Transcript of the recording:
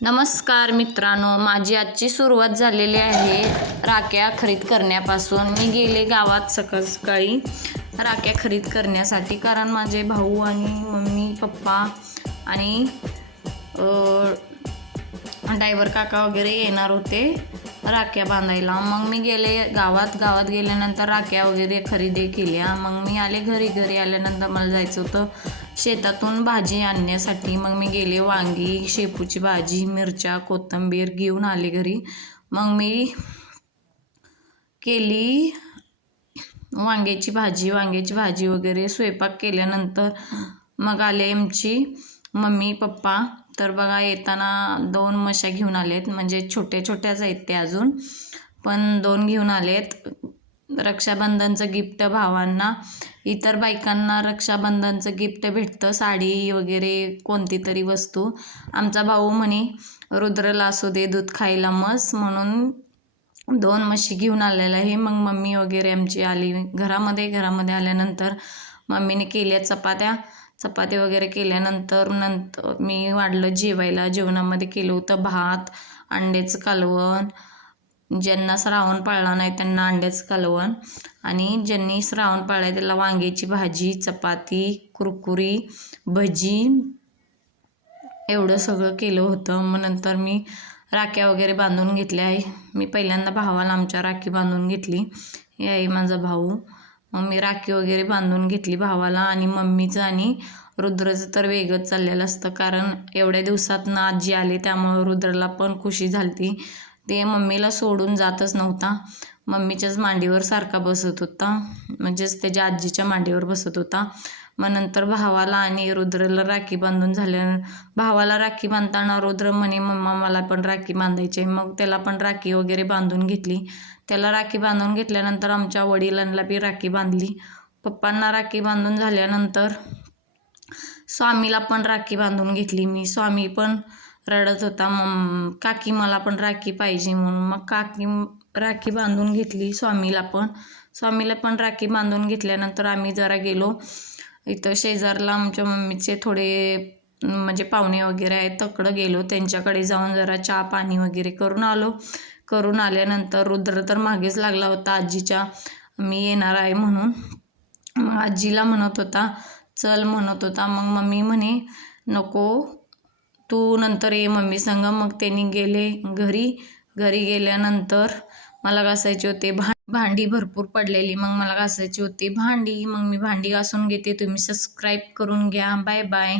नमस्कार मित्रांनो माझी आजची सुरुवात झालेली आहे राख्या खरीद करण्यापासून. मी गेले गावात सकाळ सकाळी राख्या खरीद करण्यासाठी कारण माझे भाऊ आणि मम्मी पप्पा आणि ड्रायव्हर काका वगैरे येणार होते राख्या बांधायला. मग मी गेले गावात. गावात गेल्यानंतर राख्या वगैरे खरेदी केल्या. मग मी आले घरी. घरी आल्यानंतर मला जायचं होतं शेतातून भाजी आणण्यासाठी मग मी गेले वांगी शेपूची भाजी मिरच्या कोथिंबीर घेऊन आले घरी. मग मी केली वांग्याची भाजी वांग्याची भाजी वगैरे स्वयंपाक केल्यानंतर मग आले आमची मम्मी पप्पा. तर बघा येताना दोन मशा घेऊन आलेत म्हणजे छोट्या छोट्याच आहेत ते अजून. पण दोन घेऊन आलेत. रक्षाबंधनचं गिफ्ट भावांना. इतर बायकांना रक्षाबंधनचं गिफ्ट भेटतं साडी वगैरे कोणती तरी वस्तू. आमचा भाऊ म्हणे रुद्रला असू दे दूध खायला मस म्हणून दोन म्हशी घेऊन आलेलं आहे. मग मम्मी वगैरे आमची आली घरामध्ये. घरामध्ये आल्यानंतर मम्मीने केल्या चपात्या. चपाती वगैरे केल्यानंतर नंतर मी वाढलं जेवायला. जेवणामध्ये केलं होतं भात अंड्याचं कालवण ज्यांना श्रावण पाळला नाही त्यांना अंड्याचं कालवण. आणि ज्यांनी श्रावण पाळला त्याला वांग्याची भाजी चपाती कुरकुरी भजी एवढं सगळं केलं होतं. मग नंतर मी राख्या वगैरे बांधून घेतल्या. आहे मी पहिल्यांदा भावाला आमच्या राखी बांधून घेतली. हे आहे माझा भाऊ. मग मी राखी वगैरे बांधून घेतली भावाला आणि मम्मीचं आणि रुद्रचं तर वेगळंच चाललेलं असतं. कारण एवढ्या दिवसात आजी आले त्यामुळं रुद्रला पण खुशी झाली ते मम्मीला सोडून जातच नव्हता. मम्मीच्याच मांडीवर सारखा बसत होता. म्हणजेच त्याच्या आजीच्या मांडीवर बसत होता. मग नंतर भावाला आणि रुद्रला राखी बांधून झाल्या. भावाला राखी बांधताना रुद्र म्हणे मम्मा मला पण राखी बांधायची मग त्याला पण राखी वगैरे बांधून घेतली. त्याला राखी बांधून घेतल्यानंतर आमच्या वडिलांना बी राखी बांधली. पप्पांना राखी बांधून झाल्यानंतर स्वामीला पण राखी बांधून घेतली. मी स्वामी पण रडत होता मग काकी मला पण राखी पाहिजे म्हणून. मग काकी राखी बांधून घेतली स्वामीला पण. स्वामीला पण राखी बांधून घेतल्यानंतर आम्ही जरा गेलो. इथं शेजारला आमच्या मम्मीचे थोडे म्हणजे पाहुणे वगैरे आहेत तकडं गेलो. त्यांच्याकडे जाऊन जरा चहा पाणी वगैरे करून आलो. करून आल्यानंतर रुद्र तर मागेच लागला होता आजीच्या. मी येणार आहे म्हणून. मग आजीला म्हणत होता चल म्हणत होता. मग मम्मी म्हणे नको तू नंतर ये मम्मी संग. मग त्यांनी गेले घरी. घरी गेल्यानंतर मला घासायचे होते भा भांडी भरपूर पडलेली. मग मला घासायची होती भांडी. मग मी भांडी घासून घेते. तुम्ही सबस्क्राईब करून घ्या. Bye bye